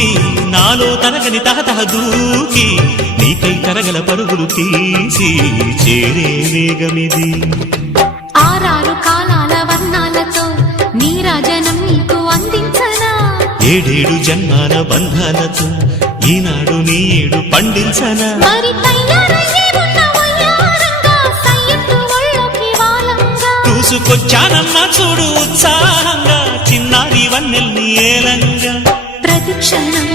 చూసి నాలో తరగని తహతహ దూకి నీకై తరగల పరుగులు తీసి చేరే వేగమిది. ఆరారు కాలాల వర్ణాలతో నీరాజనం నీకు అందించనా, ఏడేడు జన్మాల బంధాలతో ఈనాడు నీ ఏడు పండించనా. మరి తయారయ్యే ఉన్న వయ్యారంగా సయ్యత్తు ఒళ్ళోకి వాలంగా చూసుకొచ్చానమ్మా చూడు ఉత్సాహంగా చిన్నారి వన్నెల్ని ఏలంగా. ప్రతిక్షణం